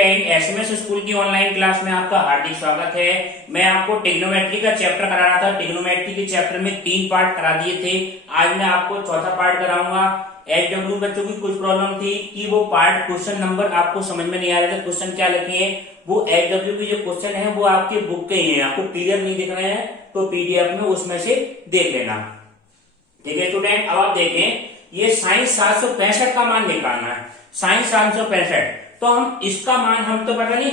Student, SMS school की online class में आपका हार्दिक स्वागत है। मैं आपको ट्रिग्नोमेट्री का चैप्टर करा रहा था। ट्रिग्नोमेट्री के चैप्टर में 3 पार्ट करा दिए थे। आज मैं आपको चौथा पार्ट कराऊंगा। एचडब्ल्यू बच्चों की कुछ प्रॉब्लम थी कि वो पार्ट क्वेश्चन नंबर आपको समझ में नहीं आ रहे थे, क्वेश्चन क्या लिखे हैं। वो एचडब्ल्यू की जो क्वेश्चन है वो आपकी बुक के ही है, आपको क्लियर नहीं दिख रहे हैं तो पीडीएफ में उसमें से देख लेना। ठीक है स्टूडेंट, अब आप देखें, ये साइंस 765 का मान निकालना है। साइंस 765, तो हम इसका मान हम तो पता नहीं,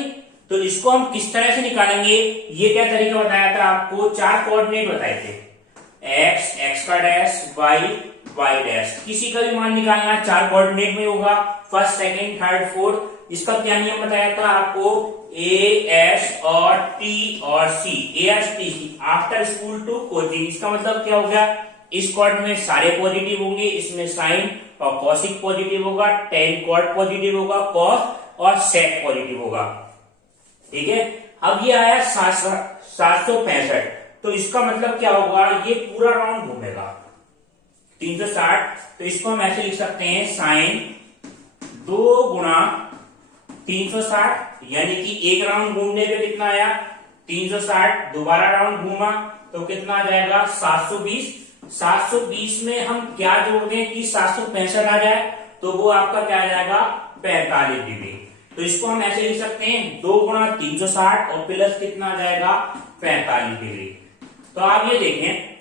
तो इसको हम किस तरह से निकालेंगे। ये क्या तरीका बताया था आपको, 4 कोऑर्डिनेट बताए थे, एक्स, एक्स का डैश, वाई, वाई डैश। किसी का भी मान निकालना है 4 कोऑर्डिनेट में होगा, फर्स्ट, सेकंड, थर्ड, फोर्थ। इसका क्या नियम बताया था आपको, ए एस और टी और C, A S T C after school to coaching. इसका मतलब क्या हो गया, इस कोऑर्डिनेट सारे पॉजिटिव होंगे, इसमें साइन और कॉसिक पॉजिटिव होगा, टेन कॉट पॉजिटिव होगा, कॉस और सेक पॉजिटिव होगा। ठीक है, अब ये आया 765, तो इसका मतलब क्या होगा, ये पूरा राउंड घूमेगा 360। तो इसको हम ऐसे लिख सकते हैं, साइन 2 गुणा 360, यानी कि एक राउंड घूमने पे कितना आया 360, दोबारा राउंड घूमा तो कितना आ जाएगा 720। 720 में हम क्या जोड़ दें कि 765 आ जाए, तो वो आपका क्या आ जाएगा 45 डिग्री। तो इसको हम ऐसे लिख सकते हैं, 2 गुणा 360 और प्लस कितना आ जाएगा 45 डिग्री। तो आप ये देखें,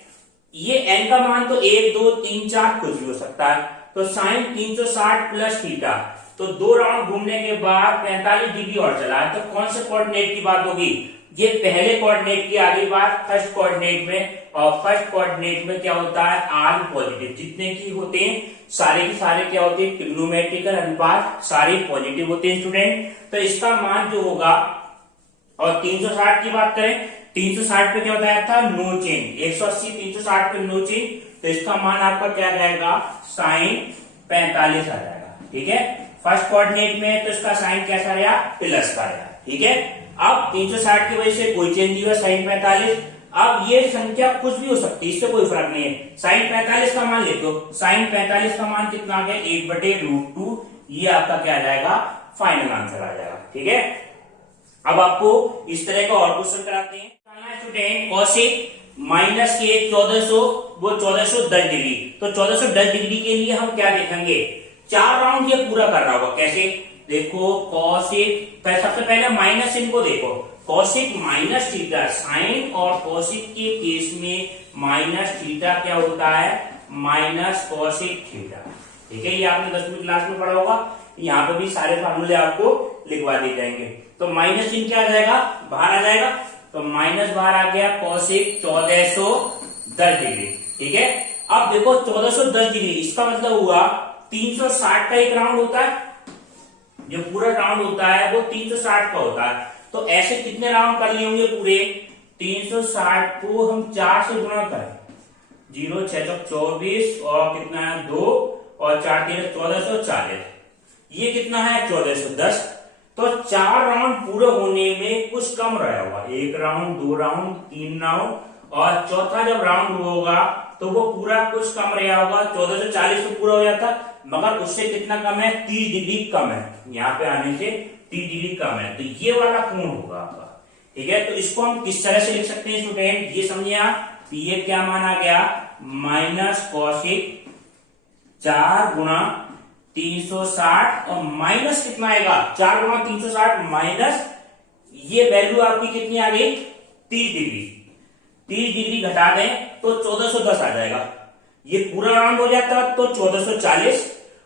ये एन का मान तो 1 2 3 4 कुछ भी हो सकता है। तो साइन 360 प्लस थीटा, तो 2 राउंड घूमने के बाद 45 डिग्री और चला है, तो कौन से कोऑर्डिनेट की बात होगी, ये पहले कोऑर्डिनेट की आगे बात फर्स्ट कोऑर्डिनेट में। और फर्स्ट कोऑर्डिनेट में क्या होता है, आर पॉजिटिव, जितने की होते हैं सारे के सारे क्या होते हैं, ट्रिग्नोमेट्रिकल अनुपात सारे पॉजिटिव होते हैं स्टूडेंट। तो इसका मान जो होगा, और 360 की बात करें, 360 पे क्या बताया था, नो चेंज, 180 360 पे नो चेंज, तो इसका मान आपका क्या जाएगा, साइन 45 आ जाएगा। ठीक है, फर्स्ट कोऑर्डिनेट में तो इसका साइन कैसा रहा, प्लस का रहा। ठीक है, अब 360 की वजह से कोई चेंज नहीं हुआ, साइन 45। अब ये संख्या कुछ भी हो सकती है, इससे कोई फर्क नहीं है। साइन 45 का मान ले तो साइन 45 का मान कितना आ गया, 1/√2। ये आपका क्या आ जाएगा, फाइनल आंसर आ जाएगा। ठीक है, अब आपको इस तरह का और क्वेश्चन कराते हैं। स्टूडेंट, कॉसेक माइनस के 1400, वो 1410 डिग्री, तो 1410 डिग्री के लिए हम क्या देखेंगे, 4 राउंड ये पूरा कर रहा होगा। कैसे देखो, कॉसेक, सबसे पहले माइनस इनको देखो, कॉसेक माइनस थीटा, साइन और कॉसेक के केस में माइनस थीटा क्या होता है, माइनस कॉसेक थीटा। ठीक है, ये आपने 10वीं क्लास में पढ़ा होगा, यहाँ पे भी सारे फार्मूले आपको लिखवा दिए जाएंगे। तो माइनस चिन्ह क्या आ जाएगा, बाहर आ जाएगा, तो माइनस बाहर आ गया, कॉसेक 1410 डिग्री। ठीक है, अब देखो 1410 डिग्री, इसका मतलब हुआ 360 का एक राउंड होता है, जो पूरा राउंड होता है वो 360 का होता है। तो ऐसे कितने राउंड कर लिए होंगे पूरे, 360 को हम 4 से गुणा करें, 0 6 24 और कितना है 2 और 4 3 1440, ये कितना है 1410। तो 4 राउंड पूरे होने में कुछ कम रहा होगा, 1 राउंड, 2 राउंड, 3 राउंड, और चौथा जब राउंड होगा तो वो पूरा कुछ कम रहा होगा, 1440 तो पूरा हो जाता, मगर उससे कितना कम है, 30 डिग्री कम है, यहाँ पे आने से 30 डिग्री कम है, तो ये वाला कोण होगा आपका। ठीक है, तो इसको हम किस तरह से लिख सकते हैं स्टूडेंट, ये समझिए आप, ये क्या मान आ गया, माइनस कॉसेक 4 गुणा 360 और माइनस कितना आएगा, 4 गुणा 360 माइनस, ये वैल्यू आपकी कितनी आ गई 30 डिग्री। 30 डिग्री घटा दें तो 1410 आ जाएगा, ये पूरा राउंड हो जाता तो 1440,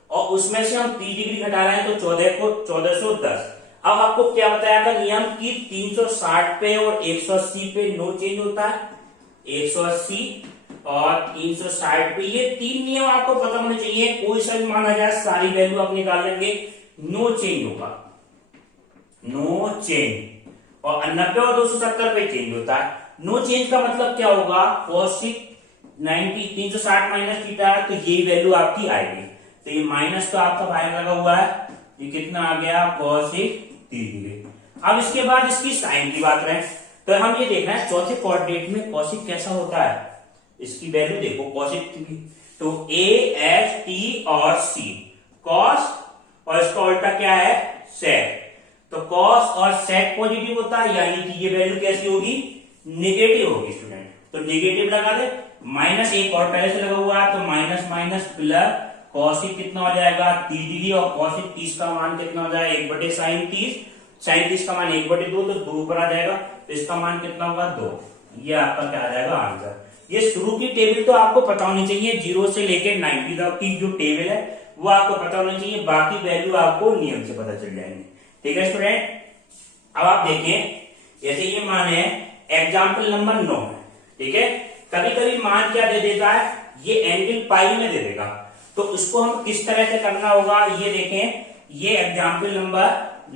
और उसमें से हम 30 डिग्री घटा रहे हैं तो 1410। अब आपको क्या बताया था नियम की, 360 पे और 180 पे नो चेंज होता है, 180 और 360 पे, ये 3 नियम आपको पता होने चाहिए। कोई सा भी मान आ जाए, सारी वैल्यू आप निकाल लेंगे, नो चेंज होगा, नो चेंज। और 90 और 270 पे चेंज होता है। नो चेंज का मतलब क्या होगा, कॉसेक 90 360 माइनस थीटा, तो ये वैल्यू आपकी आएगी। तो ये माइनस तो आपका बाहर लगा हुआ है, ये कितना आ गया, कॉसेक 30 डिग्री। अब इसके बाद इसकी साइन की बात करें, तो हम ये देख रहे हैं चौथे कोऑर्डिनेट में कॉसेक कैसा होता है, इसकी वैल्यू देखो, कॉसेक की, तो ए एच टी और सी, कॉस और इसका उल्टा क्या है, सेक। तो कॉस और सेक पॉजिटिव होता है, यानी कि ये वैल्यू कैसी होगी, नेगेटिव होगी स्टूडेंट। तो नेगेटिव लगा दे, माइनस एक और पहले से लगा हुआ है, तो माइनस माइनस प्लस कॉसिक कितना हो जाएगा 30 डिग्री, और कॉसिक 30 का मान कितना हो जाएगा 1/sin30, sin30 का मान 1/2, तो 2 ऊपर आ जाएगा, तो इसका मान कितना होगा 2। ये आपका क्या आ जाएगा आंसर। ये शुरू की टेबल तो आपको पता होनी चाहिए, 0 से लेकर 90 तक की जो टेबल है वो आपको पता होनी चाहिए, बाकी वैल्यू आपको नियम से पता चल जाएंगे। ठीक है स्टूडेंट, अब आप देखें, जैसे ये मान है एग्जाम्पल नंबर 9 है, ठीक है। कभी कभी मान क्या दे देता है, ये एंगल पाई में दे देगा, तो उसको हम किस तरह से करना होगा ये देखें। ये एग्जाम्पल नंबर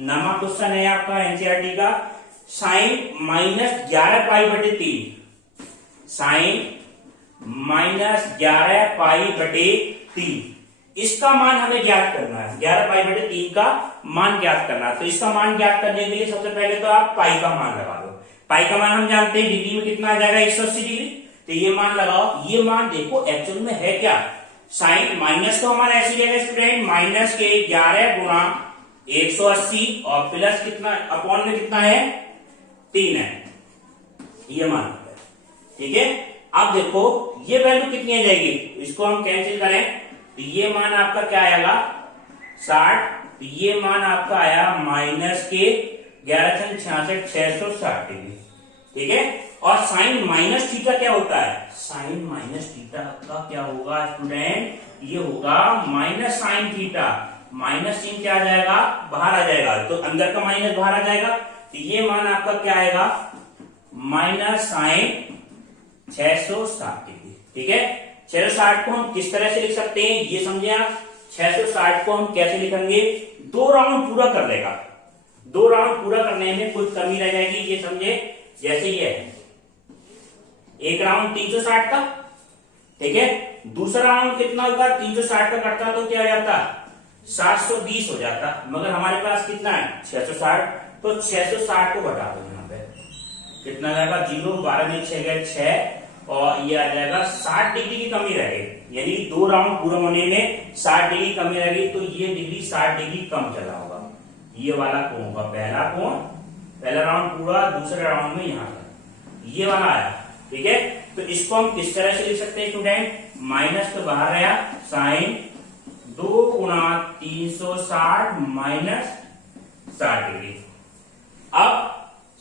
9 क्वेश्चन है आपका एनसीईआरटी का, साइन -11π/3, साइन -11π/3, इसका मान हमें ज्ञात करना है। 11π/3 का मान ज्ञात करना है, तो इसका मान ज्ञात करने के लिए सबसे पहले तो आप पाई का मान लगा दो। पाई का मान हम जानते हैं डिग्री में कितना आ जाएगा 180 डिग्री, तो ये मान लगाओ। ये मान देखो एक्चुअल में है क्या, साइन माइनस तो हमारा ऐसे रहेगा स्टूडेंट, माइनस के 11 गुणा 180 और प्लस कितना अपॉन में कितना है 3 है, ये मान है। ठीक है, अब देखो ये वैल्यू कितनी आ जाएगी, इसको हम कैंसिल करें तो ये मान आपका क्या आएगा 60, तो ये मान आपका आया माइनस के 11×66 660 डिग्री। ठीक है, और साइन माइनस थीटा क्या होता है, साइन माइनस थीटा का क्या होगा स्टूडेंट, ये होगा माइनस साइन थीटा। माइनस चिन्ह क्या आ जाएगा, बाहर आ जाएगा, तो अंदर का माइनस बाहर आ जाएगा, तो ये मान आपका क्या आएगा माइनस साइन 660 डिग्री। ठीक है, 660 को हम किस तरह से लिख सकते हैं ये समझे आप। 660 को हम कैसे लिखेंगे, 2 राउंड पूरा कर लेगा, 2 राउंड पूरा करने में कुछ कमी रह जाएगी, ये समझे। जैसे ये है एक राउंड 360 का, ठीक है, दूसरा राउंड कितना होगा 360 का करता तो क्या हो जाता 720 हो जाता, मगर हमारे पास कितना है 660, तो 660 को घटा दो, यहाँ पे कितना जाएगा 0, 12 में 6 गए 6, और ये आ जाएगा 60 डिग्री की कमी रहेगी, यानी 2 राउंड पूरा होने में 60 डिग्री कमी रहेगी, तो ये डिग्री 60 डिग्री कम चला होगा। ये वाला कोण होगा पहला कोण, पहला राउंड पूरा, दूसरे राउंड में यहाँ पर ये वाला आया। ठीक है, तो इसको हम किस तरह से लिख सकते हैं स्टूडेंट, माइनस तो बाहर आया, साइन 2 गुणा 360 माइनस 60 डिग्री। अब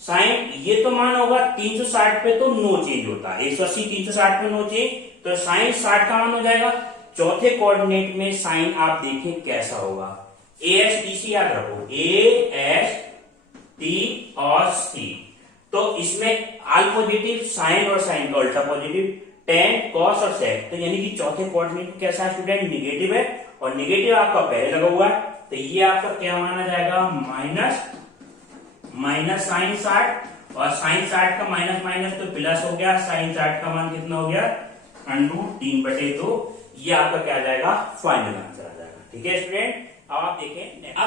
साइन ये तो मान होगा 360 पे तो नो चेंज होता है, 180 360 पे नो चेंज, तो साइन 60 का मान हो जाएगा। चौथे कोऑर्डिनेट में साइन आप देखें कैसा होगा, ASTC याद रखो, AST और C, तो इसमें आल पॉजिटिव, साइन और साइन का उल्टा पॉजिटिव, टेन कॉस और सेक, तो यानी कि चौथे कोऑर्डिनेट कैसा है स्टूडेंट निगेटिव है, और निगेटिव आपका पहले लगा हुआ है, तो ये आपका क्या माना जाएगा माइनस साइन 60, और साइन 60 का माइनस माइनस तो प्लस हो गया, साइन 60 का मान कितना हो गया √3/2, ये आपका क्या आ जाएगा फाइनल आंसर आ जाएगा। ठीक है स्टूडेंट, अब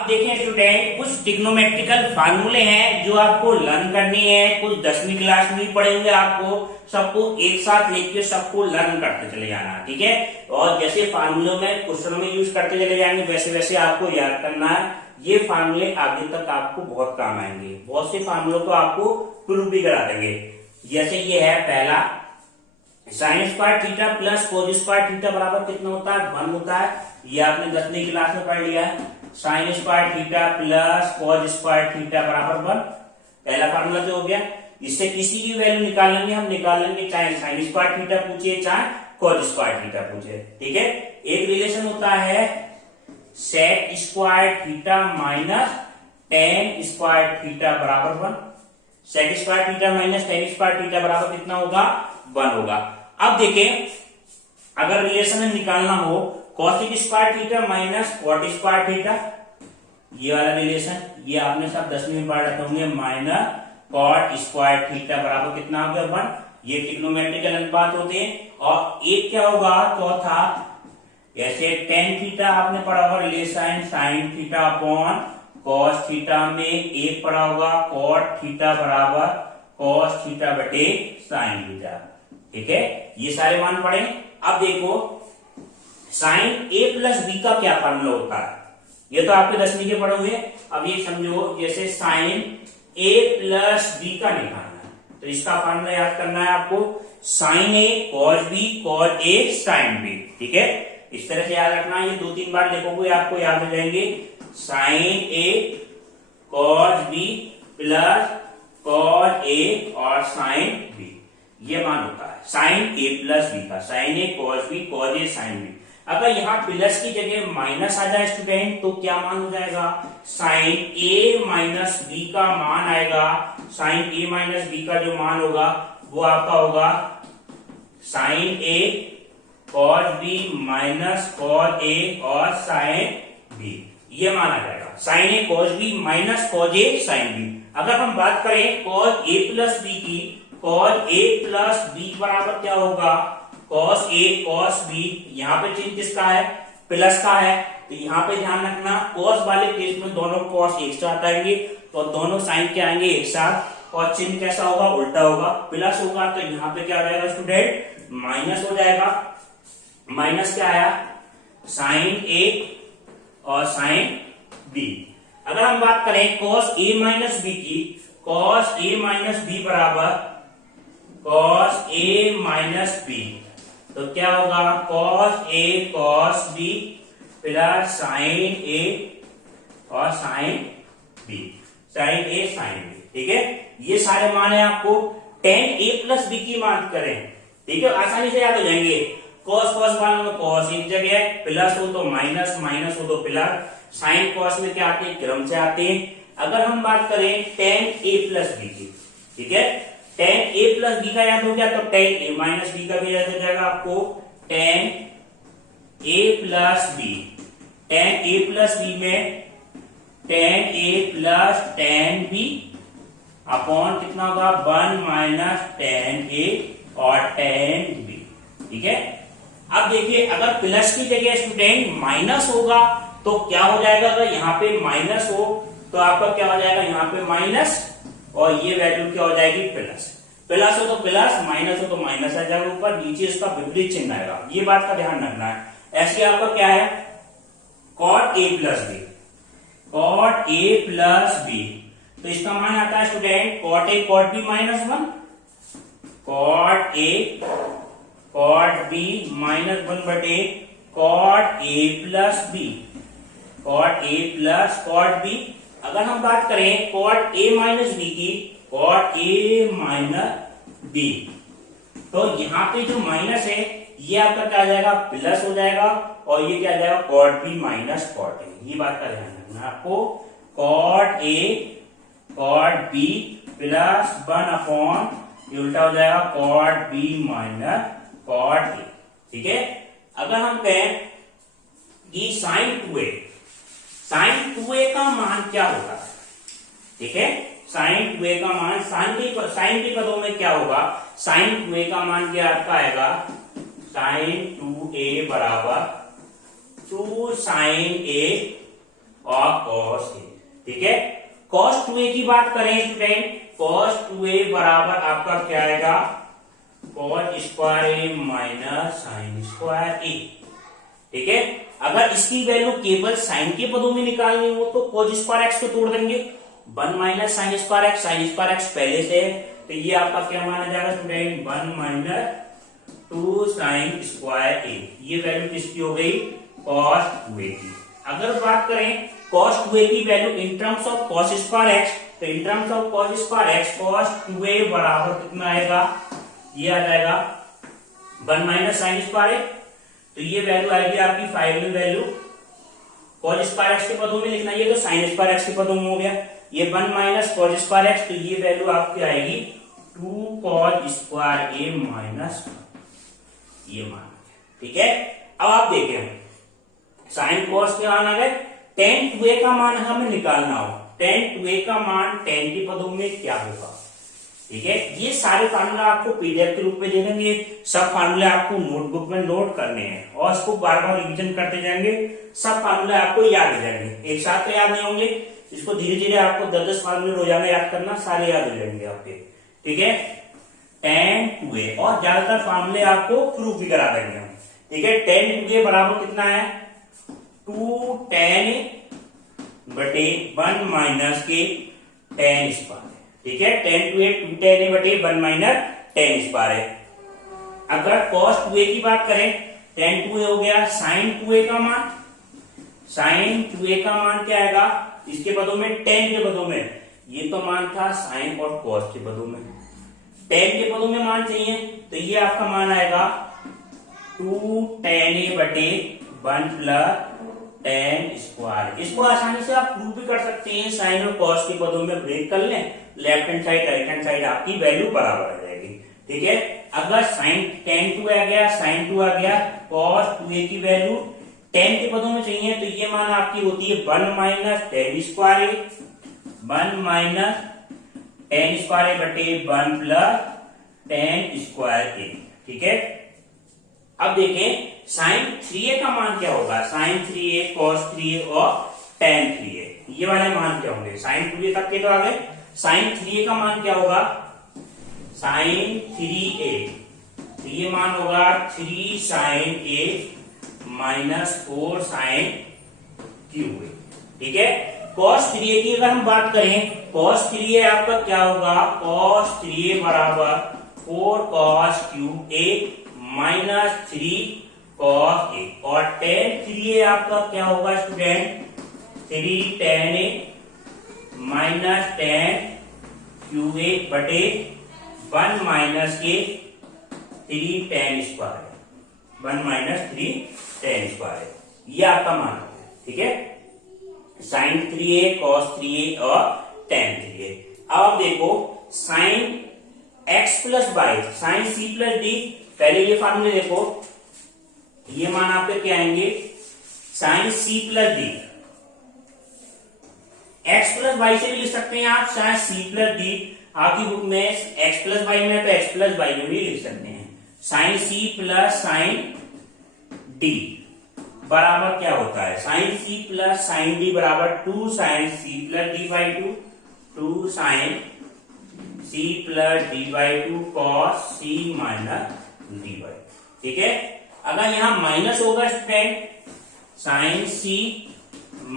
देखें स्टूडेंट, कुछ ट्रिग्नोमेट्रिकल फार्मूले हैं जो आपको लर्न करनी है, कुछ 10वीं क्लास में पढ़े हुए, आपको सबको एक साथ लेके सबको लर्न करते चले जाना। ठीक है, और जैसे फार्मूलों में क्वेश्चनों में यूज करते चले जाएंगे, वैसे वैसे आपको याद करना है। ये फार्मूले आगे तक आपको बहुत काम आएंगे, बहुत से फार्मूलों को आपको प्रूव भी करा देंगे। जैसे ये है पहला, sine square theta plus cos square theta बराबर कितना होता है 1 होता है, ये आपने 10वीं क्लास में पढ़ लिया है। Sine square theta plus cos square theta बराबर 1, पहला फार्मूला तो हो गया। इससे किसी की वैल्यू निकाल लेंगे, हम निकाल लेंगे चाहे साइन स्क्वायर थीटा पूछे चाहे कोज स्क्वायर थीटा पूछे। ठीक है, एक रिलेशन होता है sec square theta minus tan square theta बराबर 1, sec square theta minus tan square theta बराबर कितना होगा 1 होगा। अब देखें, अगर रिलेशन निकालना हो cosec square theta minus cot square theta, ये वाला रिलेशन ये आपने सब 10वीं में पढ़ रखे होंगे, माइनस कॉट स्क्वायर थीटा बराबर कितना हो गया 1, ये ट्रिग्नोमेट्रिकल अनुपात होते हैं। और एक क्या होगा चौथा, ऐसे टेन थीटा आपने पढ़ा होगा relation sine theta upon cos theta में एक पढ़ा होगा कॉट थीटा बराबर कॉस थीटा बटे साइन थीटा। ठीक है, ये सारे मान पढ़े। अब देखो साइन A प्लस B का क्या फार्मूला होता है, ये तो आपके 10वीं के पढ़े हुए। अब ये समझो जैसे साइन ए प्लस बी का निकालना है, तो इसका फॉर्मूला याद करना है आपको, sign A cos B cos A sine B. ठीक है, इस तरह से याद रखना, ये 2-3 बार लिखोगे आपको याद हो जाएंगे। Sign A cos B plus cos A और साइन बी, ये मान होता है साइन ए प्लस बी का, sign A cos B cos A sine B. अगर यहाँ प्लस की जगह माइनस आ जाए स्टूडेंट, तो क्या मान हो जाएगा, साइन ए माइनस बी का मान आएगा। साइन ए माइनस बी का जो मान होगा वो आपका होगा sign A cos B minus cos A और साइन बी, ये मान आ जाएगा sign A cos B minus cos A sine B. अगर हम बात करें कॉस ए प्लस बी की, कॉस ए प्लस बी बराबर क्या होगा, कॉस ए कॉस बी, यहाँ पे चिन्ह किसका है, प्लस का है, तो यहाँ पे ध्यान रखना कॉस वाले केस में दोनों कॉस एक साथ आएंगे, तो दोनों साइन के आएंगे एक साथ, और चिन्ह कैसा होगा, उल्टा होगा, प्लस होगा, तो यहाँ पे क्या हो जाएगा स्टूडेंट, माइनस हो जाएगा। माइनस क्या आया, साइन ए और साइन बी। अगर हम बात करें कॉस ए माइनस बी की, कॉस ए माइनस बी बराबर कॉस ए माइनस बी, तो क्या होगा, cos A cos B plus sign ए और साइन बी, साइन ए साइन बी। ठीक है, ये सारे मान है आपको। टेन ए प्लस बी की मान करें, ठीक है, आसानी से याद हो जाएंगे। कॉस कॉस वालों में कॉस एक जगह, प्लस हो तो माइनस, माइनस हो तो प्लस, साइन कॉस में क्या आते हैं, क्रम से आते हैं। अगर हम बात करें टेन ए प्लस बी की, ठीक है, टेन ए प्लस बी का याद हो गया, तो टेन ए माइनस बी का भी याद हो जाएगा आपको, टेन ए प्लस बी, टेन ए प्लस बी में टेन ए प्लस टेन बी अपॉन कितना होगा, 1 माइनस टेन ए और टेन बी। ठीक है, अब देखिए अगर प्लस की जगह स्टूडेंट माइनस होगा तो क्या हो जाएगा, अगर यहाँ पे माइनस हो तो आपका क्या हो जाएगा, यहाँ पे माइनस, और ये वैल्यू क्या हो जाएगी, प्लस। प्लस हो तो प्लस, माइनस हो तो माइनस आ जाएगा ऊपर, नीचे इसका विपरीत चिन्ह आएगा, ये बात का ध्यान रखना है। ऐसे आपका क्या है, cot A plus B, cot A plus B, तो इसका मान आता है student cot A cot B -1, cot A cot B -1 बटे cot A plus B, cot A plus cot B. अगर हम बात करें कॉट ए माइनस बी की, कॉट ए माइनस बी, तो यहाँ पे जो माइनस है ये आपका क्या आ जाएगा, प्लस हो जाएगा, और ये क्या आ जाएगा, cot B minus cot A. ये बात का ध्यान रखना आपको, cot A cot B plus 1 upon, ये उल्टा हो जाएगा, cot B minus cot A. ठीक है, अगर हम कहें कि साइन 2a, साइन 2a का मान क्या होगा, ठीक है, साइन 2a का मान, साइन के पदों में क्या होगा, साइन 2a का मान क्या आपका आएगा, साइन 2a बराबर 2 साइन a और कॉस a। ठीक है, कॉस 2a की बात करें स्टूडेंट, कॉस 2a बराबर आपका क्या आएगा, कॉस स्क्वायर ए माइनस साइन स्क्वायर ए। ठीक है, अगर इसकी वैल्यू केवल साइन के पदों में निकालनी हो तो कॉस स्क्वायर एक्स को तोड़ देंगे, 1 minus sine square x, sine square x पहले से है, तो ये आपका क्या माना जाएगा स्टूडेंट, 1 माइनस 2 साइन स्क्वायर ए। ये वैल्यू किसकी हो गई, कॉस 2a की। अगर बात करें कॉस 2a की value in terms of cos square x, तो in terms of cos square x cos 2a बराबर कितना आएगा, ये आ जाएगा 1 माइनस साइन स्क्वायर एक्स, तो ये वैल्यू आएगी आपकी final value, cos square x के पदों में लिखना, ये तो साइन स्क्वायर एक्स के पदों में हो गया, ये 1 माइनस कॉस स्क्वायर एक्स, तो ये वैल्यू आपकी आएगी 2 कॉस स्क्वायर ए माइनस, ये मान। ठीक है, अब आप देखें साइन कॉस के मान आ गए, टेन 2a का मान हमें निकालना हो, टेन 2a का मान टेन के पदों में क्या होगा। ठीक है, ये सारे फार्मूला आपको पीडीएफ के रूप में दे देंगे, सब फार्मूले आपको नोटबुक में नोट करने हैं और इसको बार बार रिवीजन करते जाएंगे, सब फार्मूले आपको याद हो जाएंगे, एक साथ तो याद नहीं होंगे, इसको धीरे धीरे आपको 10-10 फार्मूले रोजाना याद करना, सारे याद हो जाएंगे आपके। ठीक है, टेन 2a, और ज्यादातर फार्मूले आपको प्रूफ भी करा देंगे हम। ठीक है, टेन 2a बराबर कितना है, 2 tan a बटे 1 माइनस के टेन स्क्वायर। ठीक है, 10 टू 8 2 10 बटे 1 माइनस टेन स्क्वायर है। अगर cos 2a की बात करें, tan 2a हो गया sin 2a का मान। sin 2a का मान क्या आएगा इसके पदों में, tan के पदों में। ये तो मान था sin और cos के पदों में। tan के पदों में मान चाहिए तो ये आपका मान आएगा 2 tan a बटे 1 प्लस tan स्क्वायर। इसको आसानी से आप प्रूव भी कर सकते हैं, sin और cos के पदों में ब्रेक कर लें, left hand side right hand side आपकी वैल्यू बराबर आ जाएगी। ठीक है, अगर sin tan 2 आ गया, sin 2 आ गया, cos 2a की वैल्यू tan के पदों में चाहिए तो ये मान आपकी होती है 1 minus tan square a, 1 minus tan square a बटे 1 प्लस tan स्क्वायर a। ठीक है, अब देखें sin 3a का मान क्या होगा, sin 3a, cos 3a और tan 3a, ये वाले मान क्या होंगे। sin 2a तक के तो आ गए, sin 3a का मान क्या होगा, sin 3a, तो ये मान होगा 3 sin a minus 4 sin cube. ठीक है, cos 3a की अगर हम बात करें, cos 3a आपका क्या होगा, cos 3a बराबर 4 cos cube a minus 3 cos a, और tan 3a आपका क्या होगा student, 3 tan a minus tan cube a बटे 1 माइनस के 3 tan square, 1 minus 3 tan square, ये आपका मान है। ठीक है, sin 3a, cos 3a और tan 3a। अब आप देखो sin x plus y, sin c plus d, पहले ये फॉर्मूले देखो, ये मान आपके क्या आएंगे, sin c plus d, x plus y से भी लिख सकते हैं आप, sin c प्लस d, आपकी बुक में x प्लस वाई में तो x प्लस वाई में भी लिख सकते हैं। sin c plus sin d बराबर क्या होता है, sin c plus sin d बराबर 2 sin c plus d by 2, 2 sin c plus d by 2 cos c minus d by. ठीक है, अगर यहां माइनस होगा student, sin c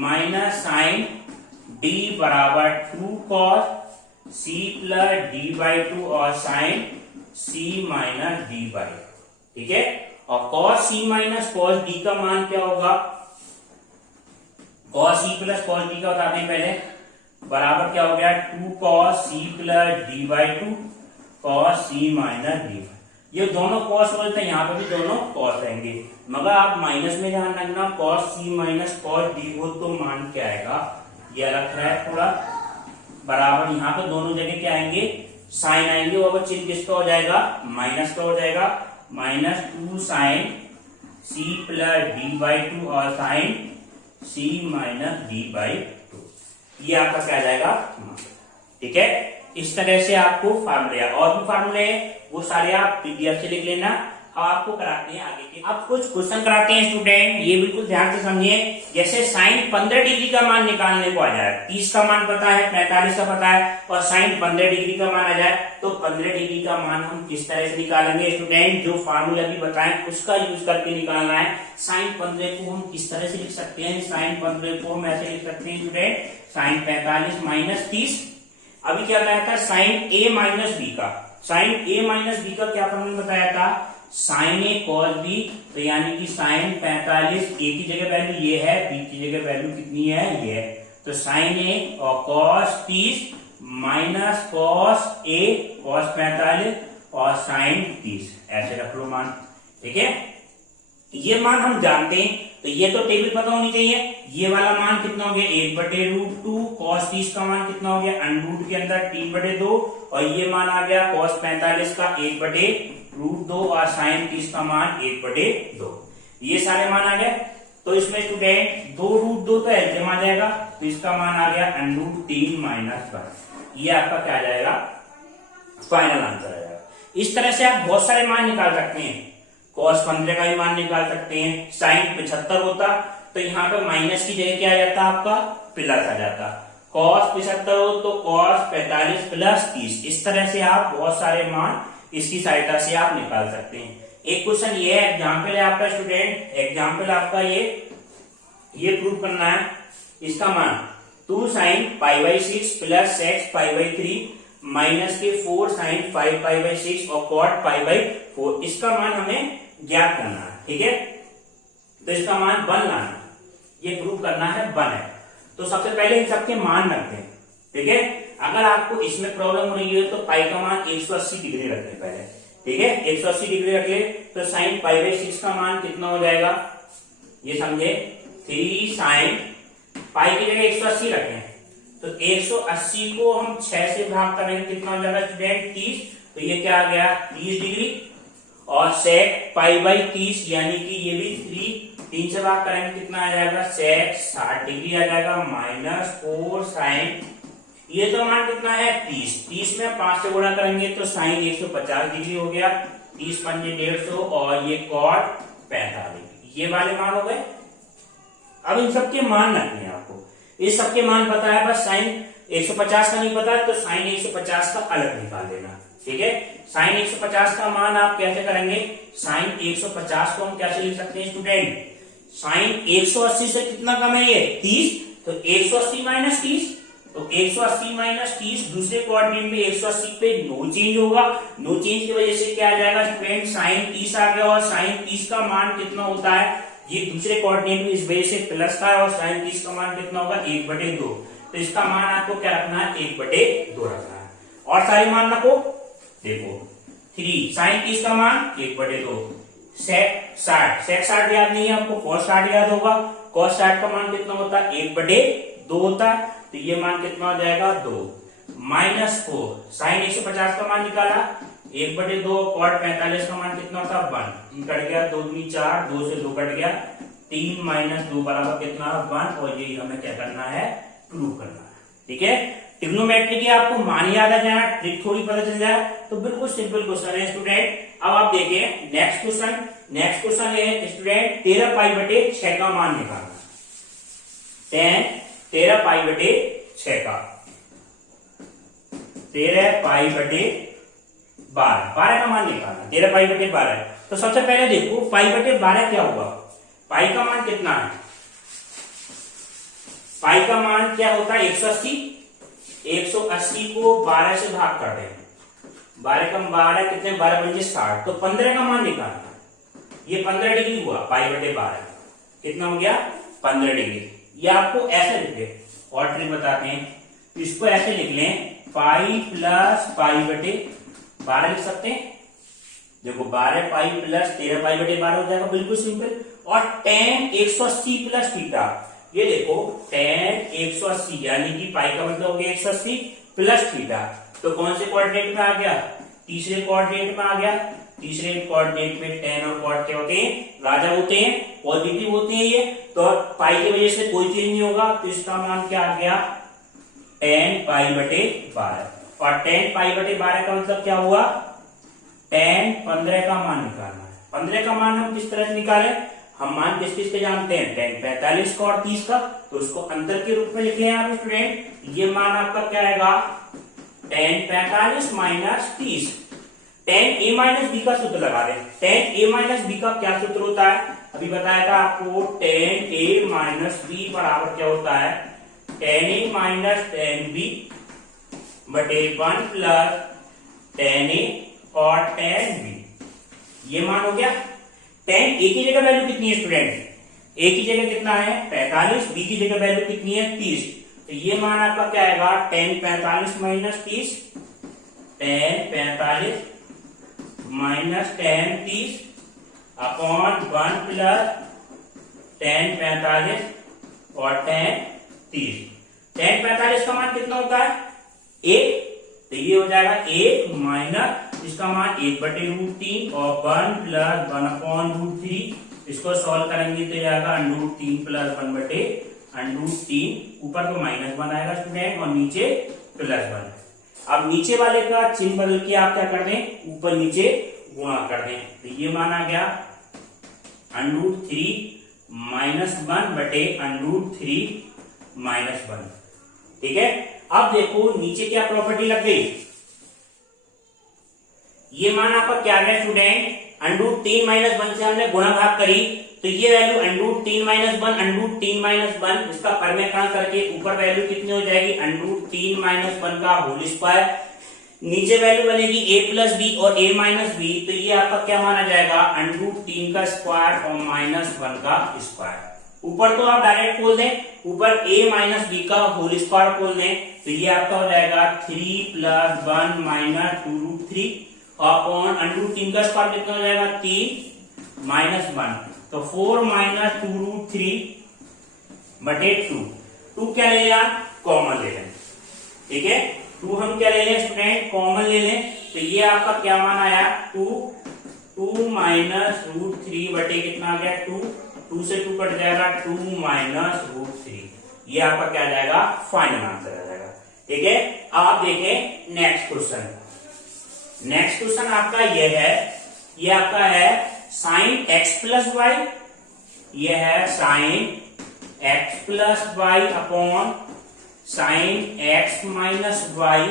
minus sin d बराबर 2 cos c plus d by 2 और sin c minus d by. ठीक है, और cos c minus cos d का मान क्या होगा, cos c plus cos d का बताते हैं पहले, बराबर क्या हो गया 2 cos c plus d by 2 cos c minus d। ये दोनों cos बोलते हैं, यहाँ पे भी दोनों cos रहेंगे, मगर आप माइनस में ध्यान रखना, cos c minus cos d हो तो मान क्या आएगा, ये अलग है थोड़ा, बराबर यहाँ पे दोनों जगह क्या आएंगे, साइन आएंगे, और चिन्ह किसका हो जाएगा, माइनस का हो जाएगा, minus 2 sine c plus d by 2 और sine c minus d by 2, ये आपका क्या आ जाएगा। ठीक है, इस तरह से आपको फार्मूले, और भी फार्मूले वो सारे आप पीडीएफ से लिख लेना। अब आपको कराते हैं आगे के, अब कुछ क्वेश्चन कराते हैं स्टूडेंट, ये बिल्कुल ध्यान से समझिए। जैसे साइन 15 डिग्री का मान निकालने को आ जाए, 30 का मान पता है, 45 का पता है, और साइन 15 डिग्री का मान आ जाए, तो 15 डिग्री का मान हम किस तरह से निकालेंगे स्टूडेंट, जो फार्मूला भी बताएं उसका यूज करके निकालना है। साइन 15 को हम किस तरह से लिख सकते हैं, साइन 15 को हम ऐसे लिख सकते हैं स्टूडेंट, साइन 45 माइनस 30। अभी क्या बताया था, साइन ए माइनस बी का, साइन ए माइनस बी का क्या फॉर्मूला बताया था, साइन ए कॉस बी, तो यानी कि साइन 45, ए की जगह वैल्यू ये है, बी की जगह वैल्यू कितनी है, ये है, तो साइन ए और cos 30 minus cos A cos 45 और साइन 30, ऐसे रख लो मान। ठीक है, ये मान हम जानते हैं, तो ये तो टेबल पता होनी चाहिए। ये वाला मान कितना हो गया, 1/√2, cos 30 का मान कितना हो गया, √ के अंदर 3/2, और ये मान आ गया cos 45 का 1/√2 और sin 30 का मान 1/2, ये सारे मान आ गए। तो इसमें स्टूडेंट 2√2 तो एलसीएम आ जाएगा, तो इसका मान आ गया √3 माइनस 1, ये आपका क्या आ जाएगा, फाइनल आंसर आ जाएगा। इस तरह से आप बहुत सारे मान निकाल सकते हैं, cos 15 का भी मान निकाल सकते हैं। sin 75 होता तो यहाँ पे माइनस की जगह क्या आ जाता, आपका प्लस आ जाता। cos 75 हो तो cos 45 प्लस 30, इस तरह से आप बहुत सारे मान इसकी सहायता से आप निकाल सकते हैं। एक क्वेश्चन ये एग्जाम्पल है आपका स्टूडेंट, एग्जाम्पल आपका ये प्रूव करना है, इसका मान 2 sine pi by 6 plus sex pi by 3 minus के 4 साइन 5 पाई बाई 6 और कॉट पाई बाई 4। इसका मान हमें ज्ञात करना है, ठीक है। तो इसका मान 1 लाना, ये प्रूव करना है 1 है। तो सबसे पहले इन सबके मान रखते हैं, ठीक है। अगर आपको इसमें प्रॉब्लम हो रही है तो पाई का मान 180 डिग्री रखते हैं पहले, ठीक है। 180 डिग्री रख ले तो साइन पाई बाई 6 का मान कितना हो जाएगा, ये समझे। 3 साइन पाई की जगह 180 रखें तो 180 को हम 6 से भाग करेंगे, कितना हो जाएगा स्टूडेंट 30। तो ये क्या आ गया 30 डिग्री। और सेक पाई बाई 30 यानी कि ये भी 3 से भाग करेंगे, कितना आ जाएगा सेक 60 डिग्री आ जाएगा माइनस 4 साइन, ये तो मान कितना है 30 में 5 से गुणा करेंगे तो साइन 150 डिग्री हो गया। 30 पंजे 150 और ये कॉट 45, ये वाले मान हो गए। अब इन सबके मान रखने हैं आपको, इस सबके मान पता है, बस साइन 150 का नहीं पता है तो साइन 150 का अलग निकाल देना, ठीक है। साइन 150 का मान आप कैसे करेंगे, साइन 150 को हम कैसे लिख सकते हैं स्टूडेंट, साइन 180 से कितना कम है ये 30, तो 180 माइनस 30, तो 180 माइनस 30 दूसरे कोऑर्डिनेट में 180 पे नो चेंज होगा, नो चेंज की वजह से क्या आ जाएगा स्टूडेंट साइन 30 आ गया। और साइन 30 का मान कितना होता है, ये दूसरे कोऑर्डिनेट में इस वजह से प्लस का है और साइन 30 का मान कितना होगा 1/2, तो इसका मान आपको क्या रखना है 1/2 रखना है। और सारे मान रखो, देखो 3 साइन 30 का मान 1/2, सेक 60 याद नहीं है आपको, cos 60 याद होगा, cos 60 का मान कितना होता है 1/2 होता है, तो ये मान कितना हो जाएगा 2 माइनस 4 साइन 150 का मान निकाला 1/2, कॉट 45 का मान कितना होता है 1, कट गया 2 दूनी 4, 2 से 2 कट गया 3 माइनस 2 बराबर कितना 1, और ये हमें क्या करना है प्रूव करना है, ठीक है। ट्रिग्नोमेट्री की आपको मान याद आ जाए, ट्रिक थोड़ी पता चल जाए तो बिल्कुल सिंपल क्वेश्चन है स्टूडेंट। अब आप देखिए नेक्स्ट क्वेश्चन है स्टूडेंट 13 पाई बटे 6 का मान निकालना। 13 पाई बटे 6 का 13 पाई बटे 12 का मान निकालना। 13 पाई बटे 12, तो सबसे पहले देखो पाई बटे 12 क्या हुआ, पाई का मान कितना है, पाई का मान क्या होता है 180, 180 को 12 से भाग कर दें, 12 कम 12 कितने 12 बन 60, तो 15 का मान निकालना। ये 15 डिग्री हुआ पाई बटे 12, कितना हो गया 15 डिग्री। ये आपको ऐसे लिखे और ट्रिक बताते हैं, इसको ऐसे लिख लें पाई प्लस पाई बटे 12 लिख सकते हैं। देखो 12 पाई प्लस 13 पाई बटे 12 हो जाएगा, बिल्कुल सिंपल। और tan 180 प्लस थीटा, ये देखो tan 180 यानी कि पाई का मतलब हो गया 180 प्लस थीटा, तो कौन से कोऑर्डिनेट में आ गया, तीसरे कोऑर्डिनेट में आ गया। तीसरे कोऑर्डिनेट में tan और cot क्या होते हैं, राजा होते हैं, पॉजिटिव होते हैं ये, तो पाई की वजह से कोई चेंज नहीं होगा, तो इसका मान क्या आ गया tan पाई बटे 12। और tan पाई बटे 12 का मतलब क्या हुआ, tan 15 का मान निकालना है। 15 का मान हम किस तरह से निकालें, हम मान किस किस के जानते हैं tan 45 का और 30 का, तो उसको अंतर के रूप में लिखे हैं आप स्टूडेंट। ये मान आपका क्या आएगा tan 45 minus 30। tan a minus B का सूत्र लगा दें। tan a माइनस बी का क्या सूत्र होता है, अभी बताया था आपको, tan a माइनस बी बराबर क्या होता है tan a minus tan b बटे 1 प्लस tan a और tan b। ये मान हो गया। tan a की जगह वैल्यू कितनी है स्टूडेंट, a की जगह कितना है 45, b की जगह वैल्यू कितनी है 30, तो ये मान आपका क्या आएगा tan 45 minus 30, tan 45 minus tan 30 upon 1 plus tan 45 और tan 30। tan 45 का मान कितना होता है 1, तो ये हो जाएगा 1 माइनस इसका मान 1/√3 और 1 प्लस 1 अपॉन √3। इसको सॉल्व करेंगे तो जाएगा √3 प्लस 1/√3, ऊपर तो -1 आएगा स्टूडेंट और नीचे +1। अब नीचे वाले का चिन्ह बदल के आप क्या कर दें, ऊपर नीचे गुणा कर दें, तो ये मान आ गया √3 -1 बटे √3 -1। ठीक है। अब देखो नीचे क्या प्रॉपर्टी लग गई, ये मान आपका क्या गया स्टूडेंट अंडरूट 3 माइनस 1 से हमने गुणा भाग करी, तो ये value under root 3 minus 1, under root 3 minus 1, इसका परमेकरण करके ऊपर वैल्यू कितनी हो जाएगी, अंडरूट 3 माइनस 1 का होल स्क्वायर, नीचे वैल्यू बनेगी a प्लस बी और a माइनस बी, तो ये आपका क्या माना जाएगा, अंडरूट 3 का स्क्वायर और माइनस 1 का स्क्वायर। ऊपर तो आप डायरेक्ट खोल दें, ऊपर a माइनस बी का होल स्क्वायर खोल दें, तो ये आपका हो जाएगा 3 plus 1 minus 2 root 3 upon under root 3 का स्क्वायर कितना हो जाएगा, 3 माइनस 1, तो 4 माइनस 2 रूट 3 बटे 2 क्या ले लिया, कॉमन ले लें, ठीक है, 2 हम क्या ले लें स्टूडेंट, कॉमन ले लें, तो ये आपका क्या मान आया, 2 माइनस रूट 3 बटे कितना आ गया 2 से 2 कट जाएगा, 2 माइनस रूट 3, ये आपका क्या आ जाएगा, फाइनल आंसर आ जाएगा। ठीक है, अब आप देखें नेक्स्ट क्वेश्चन। नेक्स्ट क्वेश्चन आपका ये है, ये आपका है साइन एक्स प्लस वाई, ये है sin x plus y upon sin x minus y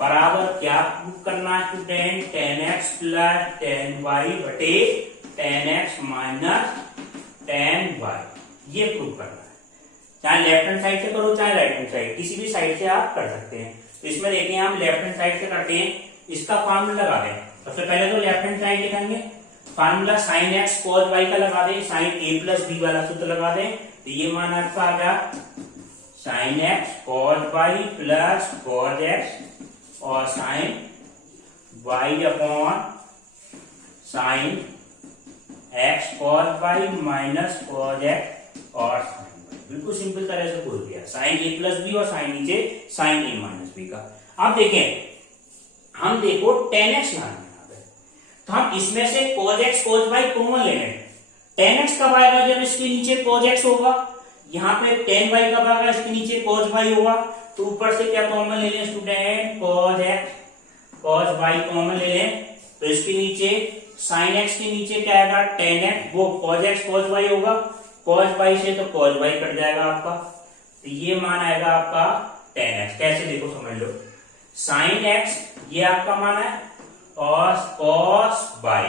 बराबर क्या प्रूव करना है student, tan x plus tan y बटे tan x minus tan y, ये प्रूव करना है। चाहे लेफ्ट हैंड साइड से करो चाहे राइट हैंड साइड, किसी भी साइड से आप कर सकते हैं। तो इसमें देखिए हम लेफ्ट हैंड साइड से करते हैं, इसका फार्मूला लगा दें। सबसे पहले तो लेफ्ट हैंड साइड लिखेंगे, formula sine x cos y का लगा दें, साइन ए प्लस बी वाला सूत्र लगा दें, तो ये मान आपका आ गया sin x cos y plus cos x और sin y upon sin x cos y minus cos x और साइन वाई, बिल्कुल सिंपल तरह से बोल दिया, साइन ए प्लस बी और साइन नीचे साइन ए माइनस बी का। अब देखें, हम देखो टेन एक्स लाना है, तो हम इसमें से cos x cos y common ले लें। टेन एक्स कब आएगा, जब इसके नीचे cos x होगा, यहाँ पे टेन y कब आएगा, इसके नीचे cos y होगा, तो ऊपर से क्या कॉमन ले लें student, cos x cos y common ले लें, तो इसके नीचे sin x के नीचे क्या आएगा, टेन एक्स, वो cos x cos y होगा, cos y से तो cos y कट जाएगा आपका, तो ये मान आएगा आपका टेन एक्स। कैसे देखो समझ लो, साइन एक्स ये आपका मान है और cos y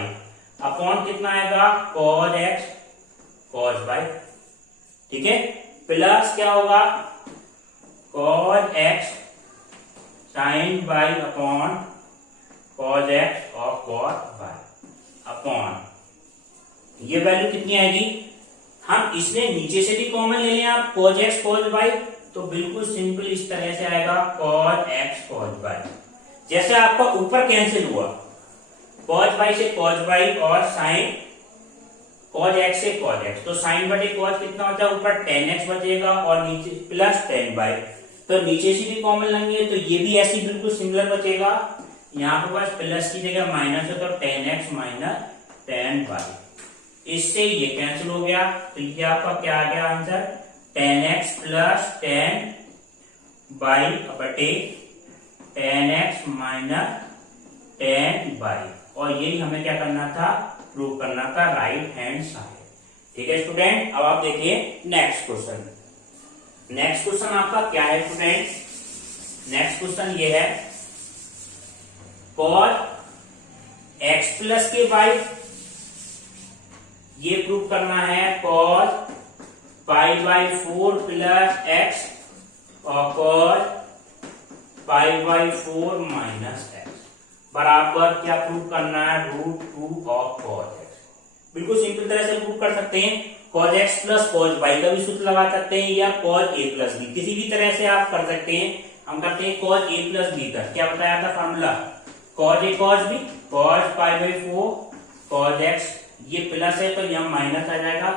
अपॉन कितना आएगा, cos x cos y, ठीक है, प्लस क्या होगा, cos x sin y upon cos x और cos y अपॉन, ये वैल्यू कितनी आएगी, हम इसमें नीचे से भी कॉमन ले लें आप, cos x cos y, तो बिल्कुल सिंपल इस तरह से आएगा cos x cos y, जैसे आपका ऊपर कैंसिल हुआ cos y से cos y और sin cos x से cos x, तो sin बटे cos कितना होता है, ऊपर tan x बचेगा और नीचे प्लस tan y, तो नीचे से भी कॉमन लेंगे तो ये भी ऐसे बिल्कुल सिमिलर बचेगा, यहाँ पे बस प्लस की जगह माइनस है, तो tan x minus tan y, इससे ये कैंसिल हो गया, तो ये आपका क्या आ गया answer, tan x plus tan y बटे tan x minus tan y, और यही हमें क्या करना था, प्रूव करना था राइट हैंड साइड। ठीक है स्टूडेंट, अब आप देखिए नेक्स्ट क्वेश्चन। नेक्स्ट क्वेश्चन आपका क्या है स्टूडेंट, नेक्स्ट क्वेश्चन ये है cos x प्लस के y, ये प्रूव करना है cos pi by 4 plus x और cos pi by 4 minus x बराबर क्या प्रूव करना है, √2 ऑफ cos x। बिल्कुल सिंपल तरह से प्रूव कर सकते हैं, cos x plus cos y का भी सूत्र लगा सकते हैं, या cos a प्लस b, किसी भी तरह से आप कर सकते हैं। हम करते हैं cos a प्लस b का, क्या बताया था formula, cos a cos b cos pi by 4 cos x, ये प्लस है तो यहाँ माइनस आ जाएगा,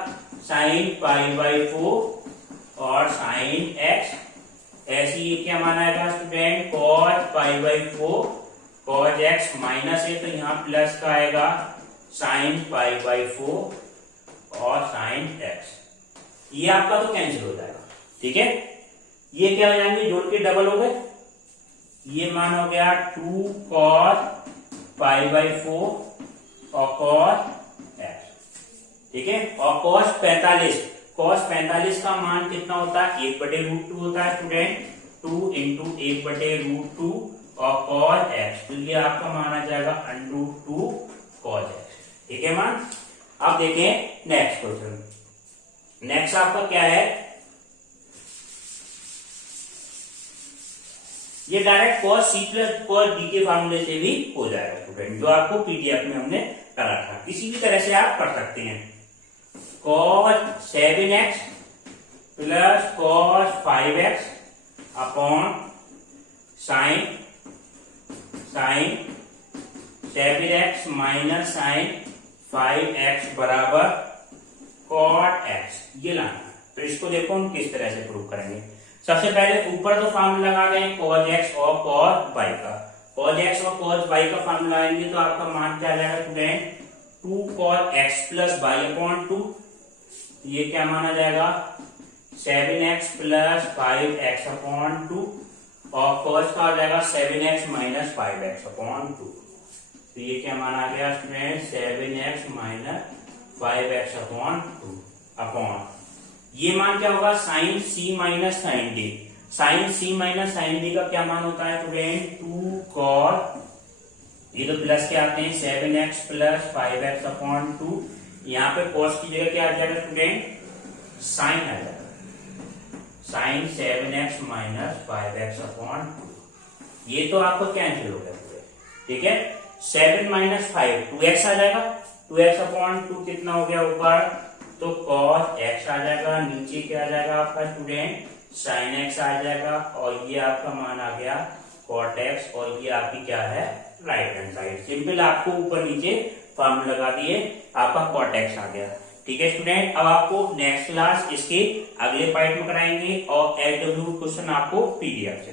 साइन पाई बाई 4 और साइन x, ऐसे ये क्या माना आएगा student, cos pi by 4 cos x minus है तो यहाँ प्लस का आएगा, साइन पाई बाई 4 और साइन x, ये आपका तो कैंसिल हो जाएगा। ठीक है, ये क्या हो जाएंगे, जोड़ के डबल हो गए, ये मान हो गया 2 cos पाई बाई 4 और cos x, ठीक है, और cos 45 का मान कितना होता है, 1/√2 होता है स्टूडेंट, 2 इंटू 1/√2 और cos x, तो ये आपका मान आ जाएगा √2 cos x। ठीक है मान। अब देखें नेक्स्ट क्वेश्चन। नेक्स्ट आपका क्या है, ये direct cos c plus cos d के फार्मूले से भी हो जाएगा स्टूडेंट, जो आपको पीडीएफ में हमने करा था। किसी भी तरह से आप कर सकते हैं। cos 7x plus cos 5x upon sine 7x minus sine 5x बराबर cot x, ये लाना। तो इसको देखो हम किस तरह से प्रूव करेंगे। सबसे पहले ऊपर तो फार्मूला लगा दें cos x और cos y का। cos x और cos y का फार्मूला लगाएंगे तो आपका मान क्या आ जाएगा student, 2 cos x plus y upon 2। ये क्या माना जाएगा, 7x प्लस 5x अपॉन 2, और cos का आ जाएगा 7x माइनस 5x अपॉन 2। तो ये क्या माना गया student, 7x minus 5x upon 2 upon ये मान क्या होगा, sine c minus sine d। Sine c minus sine d का क्या मान होता है स्टूडेंट, 2 cos, ये तो प्लस के आते हैं 7x प्लस 5x अपॉन 2। यहाँ पे cos की जगह क्या आ जाएगा स्टूडेंट, साइन आ जाएगा, sign 7x minus 5x upon 2। ये तो आपको कैंसिल हो गया पूरे, ठीक है। 7 माइनस 5 2x आ जाएगा, 2x अपॉन 2 कितना हो गया ऊपर, तो cos x आ जाएगा, नीचे क्या आ जाएगा आपका स्टूडेंट, sin x आ जाएगा, और ये आपका मान आ गया cot x, और ये आपकी क्या है राइट हैंड साइड। सिंपल आपको ऊपर नीचे फॉर्मूला लगा दिए, आपका cot x आ गया। ठीक है स्टूडेंट, अब आपको नेक्स्ट क्लास इसके अगले पार्ट में कराएंगे और एचडब्ल्यू क्वेश्चन आपको पीडीएफ से